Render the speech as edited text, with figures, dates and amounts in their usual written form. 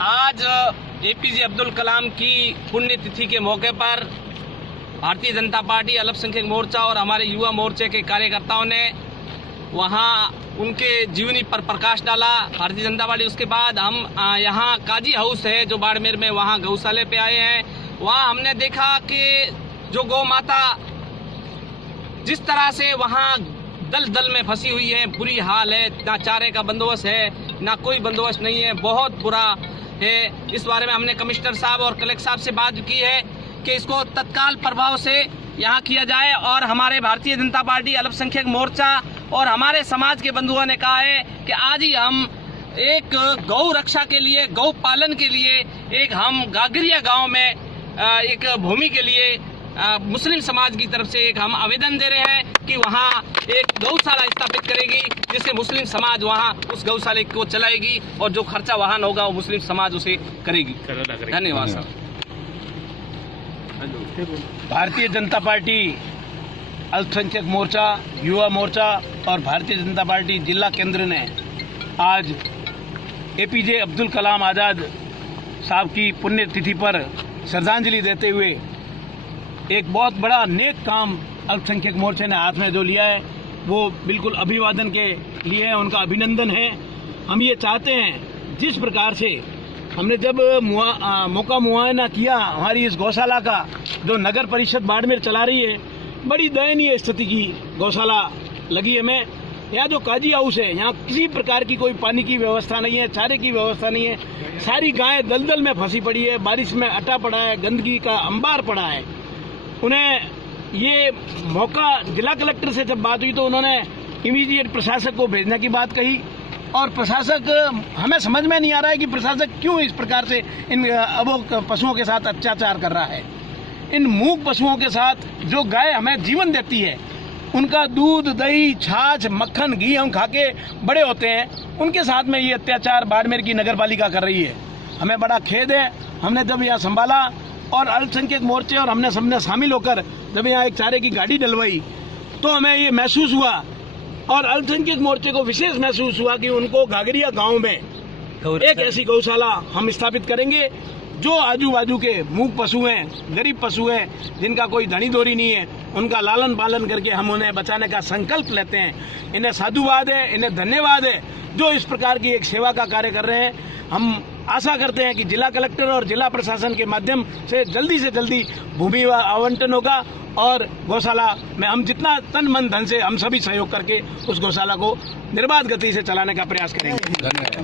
आज एपीजे अब्दुल कलाम की पुण्यतिथि के मौके पर भारतीय जनता पार्टी अल्पसंख्यक मोर्चा और हमारे युवा मोर्चे के कार्यकर्ताओं ने वहां उनके जीवनी पर प्रकाश डाला। भारतीय जनता पार्टी उसके बाद हम यहाँ काजी हाउस है जो बाड़मेर में, वहां गौशाले पे आए हैं। वहां हमने देखा कि जो गौ माता जिस तरह से वहां दल दल में फंसी हुई है, बुरी हाल है, ना चारे का बंदोबस्त है, ना कोई बंदोबस्त नहीं है, बहुत बुरा है। इस बारे में हमने कमिश्नर साहब और कलेक्टर साहब से बात की है कि इसको तत्काल प्रभाव से यहाँ किया जाए। और हमारे भारतीय जनता पार्टी अल्पसंख्यक मोर्चा और हमारे समाज के बंधुओं ने कहा है कि आज ही हम एक गौ रक्षा के लिए, गौ पालन के लिए एक हम गागरिया गांव में एक भूमि के लिए मुस्लिम समाज की तरफ से एक हम आवेदन दे रहे हैं कि वहाँ एक गौशाला स्थापित करेगी, जिससे मुस्लिम समाज वहाँ उस गौशाला को चलाएगी और जो खर्चा वाहन होगा वो मुस्लिम समाज उसे करेगी। धन्यवाद सर। भारतीय जनता पार्टी अल्पसंख्यक मोर्चा, युवा मोर्चा और भारतीय जनता पार्टी जिला केंद्र ने आज एपीजे अब्दुल कलाम आज़ाद साहब की पुण्यतिथि पर श्रद्धांजलि देते हुए एक बहुत बड़ा नेक काम अल्पसंख्यक मोर्चे ने हाथ में जो लिया है वो बिल्कुल अभिवादन के लिए है, उनका अभिनंदन है। हम ये चाहते हैं जिस प्रकार से हमने जब मौका मुआयना किया हमारी इस गौशाला का जो नगर परिषद बाड़मेर चला रही है, बड़ी दयनीय स्थिति की गौशाला लगी हमें। यहाँ जो काजी हाउस है, यहाँ किसी प्रकार की कोई पानी की व्यवस्था नहीं है, चारे की व्यवस्था नहीं है, सारी गायें दलदल में फंसी पड़ी है, बारिश में अटा पड़ा है, गंदगी का अंबार पड़ा है। उन्हें ये मौका, जिला कलेक्टर से जब बात हुई तो उन्होंने इमीडिएट प्रशासक को भेजने की बात कही और प्रशासक, हमें समझ में नहीं आ रहा है कि प्रशासक क्यों इस प्रकार से इन अबोध पशुओं के साथ अत्याचार कर रहा है। इन मूक पशुओं के साथ जो गाय हमें जीवन देती है, उनका दूध, दही, छाछ, मक्खन, घी हम खा के बड़े होते हैं, उनके साथ में ये अत्याचार बाड़मेर की नगर पालिका कर रही है। हमें बड़ा खेद है। हमने जब यहाँ संभाला और अल्पसंख्यक मोर्चे और हमने सबने शामिल होकर जब यहाँ एक चारे की गाड़ी डलवाई तो हमें ये महसूस हुआ और अल्पसंख्यक मोर्चे को विशेष महसूस हुआ कि उनको गागरिया गांव में एक ऐसी गौशाला हम स्थापित करेंगे जो आजू बाजू के मूक पशु हैं, गरीब पशु हैं, जिनका कोई धनी दोरी नहीं है, उनका लालन पालन करके हम उन्हें बचाने का संकल्प लेते हैं। इन्हें साधुवाद है, इन्हें धन्यवाद है जो इस प्रकार की एक सेवा का कार्य कर रहे हैं। हम आशा करते हैं कि जिला कलेक्टर और जिला प्रशासन के माध्यम से जल्दी भूमि आवंटन होगा और गौशाला में हम जितना तन मन धन से हम सभी सहयोग करके उस गौशाला को निर्बाध गति से चलाने का प्रयास करेंगे। धन्यवाद।